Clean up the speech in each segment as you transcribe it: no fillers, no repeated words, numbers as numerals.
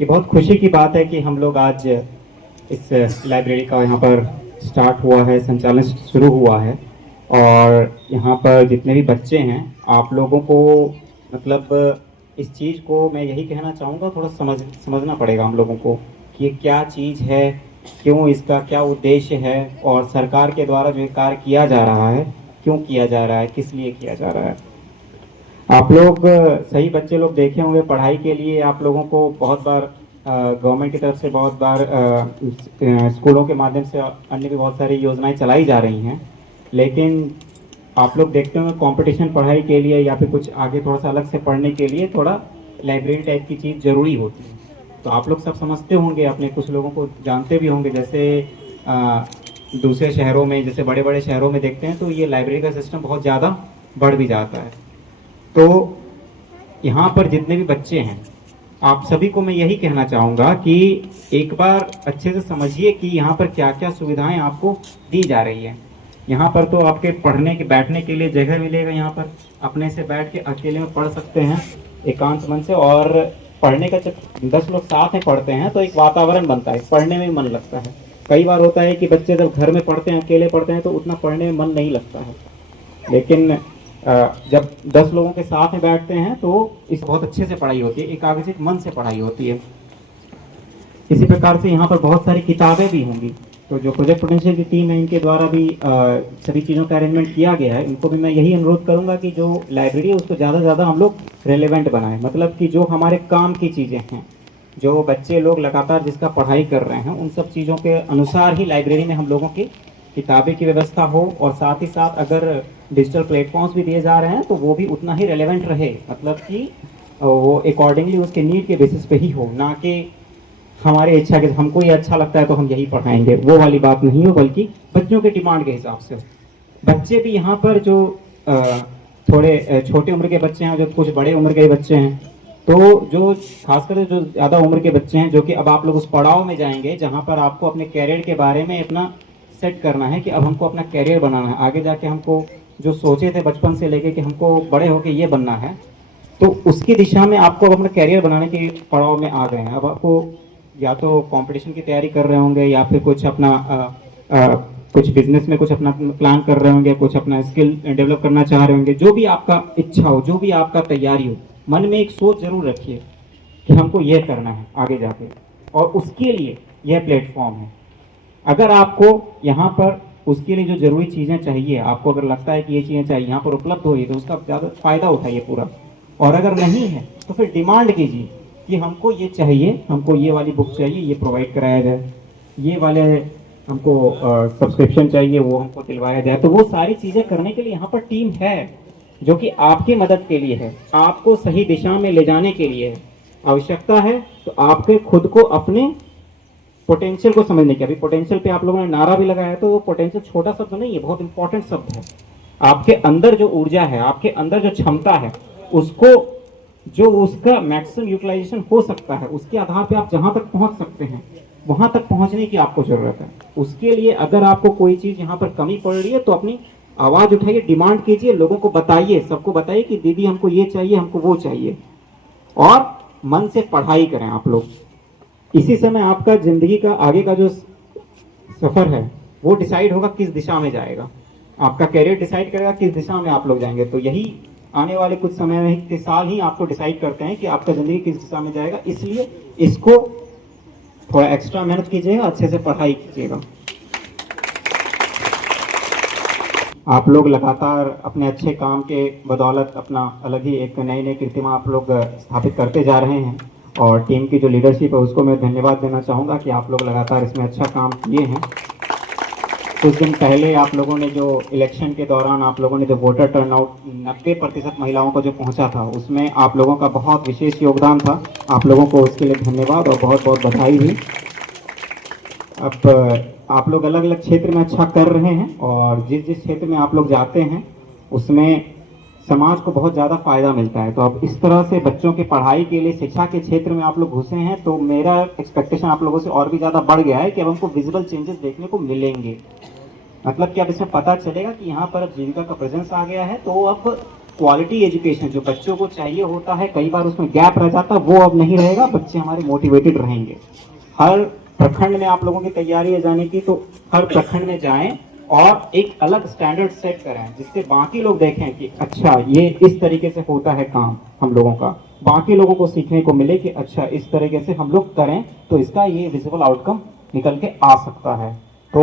ये बहुत खुशी की बात है कि हम लोग आज इस लाइब्रेरी का यहाँ पर स्टार्ट हुआ है, संचालन शुरू हुआ है। और यहाँ पर जितने भी बच्चे हैं, आप लोगों को मतलब इस चीज़ को मैं यही कहना चाहूँगा, थोड़ा समझना पड़ेगा हम लोगों को कि ये क्या चीज़ है, क्यों, इसका क्या उद्देश्य है, और सरकार के द्वारा जो ये कार्य किया जा रहा है क्यों किया जा रहा है, किस लिए किया जा रहा है। आप लोग सही बच्चे लोग देखे होंगे, पढ़ाई के लिए आप लोगों को बहुत बार गवर्नमेंट की तरफ से बहुत बार स्कूलों के माध्यम से अन्य भी बहुत सारी योजनाएं चलाई जा रही हैं। लेकिन आप लोग देखते होंगे कंपटीशन पढ़ाई के लिए या फिर कुछ आगे थोड़ा सा अलग से पढ़ने के लिए थोड़ा लाइब्रेरी टाइप की चीज़ ज़रूरी होती है। तो आप लोग सब समझते होंगे, अपने कुछ लोगों को जानते भी होंगे। जैसे दूसरे शहरों में, जैसे बड़े बड़े शहरों में देखते हैं तो ये लाइब्रेरी का सिस्टम बहुत ज़्यादा बढ़ भी जाता है। तो यहाँ पर जितने भी बच्चे हैं, आप सभी को मैं यही कहना चाहूँगा कि एक बार अच्छे से समझिए कि यहाँ पर क्या क्या सुविधाएं आपको दी जा रही है। यहाँ पर तो आपके पढ़ने के, बैठने के लिए जगह मिलेगा। यहाँ पर अपने से बैठ के अकेले में पढ़ सकते हैं एकांत मन से। और पढ़ने का जब 10 लोग साथ में पढ़ते हैं तो एक वातावरण बनता है, पढ़ने में मन लगता है। कई बार होता है कि बच्चे जब घर में पढ़ते हैं, अकेले पढ़ते हैं, तो उतना पढ़ने में मन नहीं लगता है। लेकिन जब 10 लोगों के साथ में बैठते हैं तो इस बहुत अच्छे से पढ़ाई होती है, एकाग्रचित मन से पढ़ाई होती है। इसी प्रकार से यहाँ पर बहुत सारी किताबें भी होंगी। तो जो प्रोजेक्ट पोटेंशियल की टीम है, इनके द्वारा भी सभी चीज़ों का अरेंजमेंट किया गया है। इनको भी मैं यही अनुरोध करूँगा कि जो लाइब्रेरी है उसको ज़्यादा से ज़्यादा हम लोग रेलेवेंट बनाएं। मतलब कि जो हमारे काम की चीज़ें हैं, जो बच्चे लोग लगातार जिसका पढ़ाई कर रहे हैं, उन सब चीज़ों के अनुसार ही लाइब्रेरी में हम लोगों की किताबें की व्यवस्था हो। और साथ ही साथ अगर डिजिटल प्लेटफॉर्म्स भी दिए जा रहे हैं तो वो भी उतना ही रेलेवेंट रहे, मतलब कि वो अकॉर्डिंगली उसके नीड के बेसिस पे ही हो, ना कि हमारे इच्छा के हमको ये अच्छा लगता है तो हम यही पढ़ाएंगे, वो वाली बात नहीं हो, बल्कि बच्चों के डिमांड के हिसाब से हो। बच्चे भी यहाँ पर जो थोड़े छोटे उम्र के बच्चे हैं, जो कुछ बड़े उम्र के बच्चे हैं, तो जो खासकर जो ज़्यादा उम्र के बच्चे हैं, जो कि अब आप लोग उस पड़ाव में जाएंगे जहाँ पर आपको अपने कैरियर के बारे में अपना सेट करना है कि अब हमको अपना कैरियर बनाना है। आगे जाके हमको जो सोचे थे बचपन से लेके कि हमको बड़े होके ये बनना है, तो उसकी दिशा में आपको अब अपना कैरियर बनाने के पड़ाव में आ गए हैं। अब आपको या तो कंपटीशन की तैयारी कर रहे होंगे, या फिर कुछ अपना कुछ बिजनेस में कुछ अपना प्लान कर रहे होंगे, कुछ अपना स्किल डेवलप करना चाह रहे होंगे। जो भी आपका इच्छा हो, जो भी आपका तैयारी हो, मन में एक सोच जरूर रखिए कि हमको ये करना है आगे जाके, और उसके लिए यह प्लेटफॉर्म है। अगर आपको यहाँ पर उसके लिए जो जरूरी चीज़ें चाहिए, आपको अगर लगता है कि ये चीज़ें चाहिए यहाँ पर उपलब्ध हो रही है, तो उसका ज़्यादा फायदा उठाइए पूरा। और अगर नहीं है तो फिर डिमांड कीजिए कि हमको ये चाहिए, हमको ये वाली बुक चाहिए, ये प्रोवाइड कराया जाए, ये वाले हमको सब्सक्रिप्शन चाहिए, वो हमको दिलवाया जाए। तो वो सारी चीज़ें करने के लिए यहाँ पर टीम है, जो कि आपकी मदद के लिए है, आपको सही दिशा में ले जाने के लिए है। आवश्यकता है तो आपके खुद को अपने पोटेंशियल को समझने की। अभी पोटेंशियल पे आप लोगों ने नारा भी लगाया, तो वो पोटेंशियल छोटा शब्द नहीं है, बहुत इंपॉर्टेंट शब्द है। आपके अंदर जो ऊर्जा है, आपके अंदर जो क्षमता है, उसको जो उसका मैक्सिमम यूटिलाइजेशन हो सकता है, उसके आधार पे आप जहां तक पहुंच सकते हैं वहां तक पहुंचने की आपको जरूरत है। उसके लिए अगर आपको कोई चीज यहाँ पर कमी पड़ रही है तो अपनी आवाज उठाइए, डिमांड कीजिए, लोगों को बताइए, सबको बताइए कि दीदी हमको ये चाहिए, हमको वो चाहिए, और मन से पढ़ाई करें आप लोग। इसी समय आपका जिंदगी का आगे का जो सफर है वो डिसाइड होगा किस दिशा में जाएगा। आपका कैरियर डिसाइड करेगा किस दिशा में आप लोग जाएंगे। तो यही आने वाले कुछ समय में, के साल ही आपको डिसाइड करते हैं कि आपका जिंदगी किस दिशा में जाएगा। इसलिए इसको थोड़ा एक्स्ट्रा मेहनत कीजिएगा, अच्छे से पढ़ाई कीजिएगा। आप लोग लगातार अपने अच्छे काम के बदौलत अपना अलग ही एक नई नई कीर्तिमान आप लोग स्थापित करते जा रहे हैं। और टीम की जो लीडरशिप है उसको मैं धन्यवाद देना चाहूँगा कि आप लोग लगातार इसमें अच्छा काम किए हैं। कुछ दिन पहले आप लोगों ने जो इलेक्शन के दौरान आप लोगों ने जो वोटर टर्नआउट 90% महिलाओं को जो पहुंचा था, उसमें आप लोगों का बहुत विशेष योगदान था। आप लोगों को उसके लिए धन्यवाद और बहुत बहुत बधाई भी। अब आप लोग अलग अलग क्षेत्र में अच्छा कर रहे हैं, और जिस जिस क्षेत्र में आप लोग जाते हैं उसमें समाज को बहुत ज़्यादा फायदा मिलता है। तो अब इस तरह से बच्चों की पढ़ाई के लिए शिक्षा के क्षेत्र में आप लोग घुसे हैं, तो मेरा एक्सपेक्टेशन आप लोगों से और भी ज़्यादा बढ़ गया है कि अब हमको विजिबल चेंजेस देखने को मिलेंगे। मतलब कि अब इसमें पता चलेगा कि यहाँ पर अब जीविका का प्रेजेंस आ गया है, तो अब क्वालिटी एजुकेशन जो बच्चों को चाहिए होता है, कई बार उसमें गैप रह जाता है, वो अब नहीं रहेगा। बच्चे हमारे मोटिवेटेड रहेंगे। हर प्रखंड में आप लोगों की तैयारी है जाने की, तो हर प्रखंड में जाएं और एक अलग स्टैंडर्ड सेट करें, जिससे बाकी लोग देखें कि अच्छा ये इस तरीके से होता है काम हम लोगों का। बाकी लोगों को सीखने को मिले कि अच्छा इस तरीके से हम लोग करें तो इसका ये विजिबल आउटकम निकल के आ सकता है। तो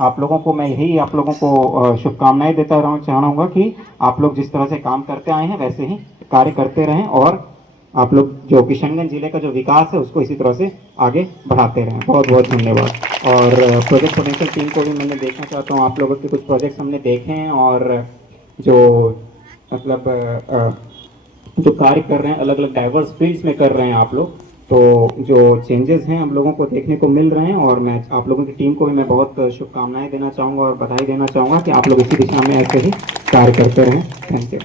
आप लोगों को मैं यही आप लोगों को शुभकामनाएं देता चाहूँगा कि आप लोग जिस तरह से काम करते आए हैं वैसे ही कार्य करते रहें, और आप लोग जो किशनगंज जिले का जो विकास है उसको इसी तरह से आगे बढ़ाते रहें। बहुत बहुत धन्यवाद। और प्रोजेक्ट पोटेंशियल टीम को भी मैंने देखना चाहता हूँ। आप लोगों के कुछ प्रोजेक्ट्स हमने देखे हैं, और जो मतलब जो कार्य कर रहे हैं अलग अलग डाइवर्स फील्ड्स में कर रहे हैं आप लोग, तो जो चेंजेस हैं हम लोगों को देखने को मिल रहे हैं। और मैं आप लोगों की टीम को भी मैं बहुत शुभकामनाएं देना चाहूँगा और बधाई देना चाहूँगा कि आप लोग इसी दिशा में ऐसे ही कार्य करते रहें। Thank you.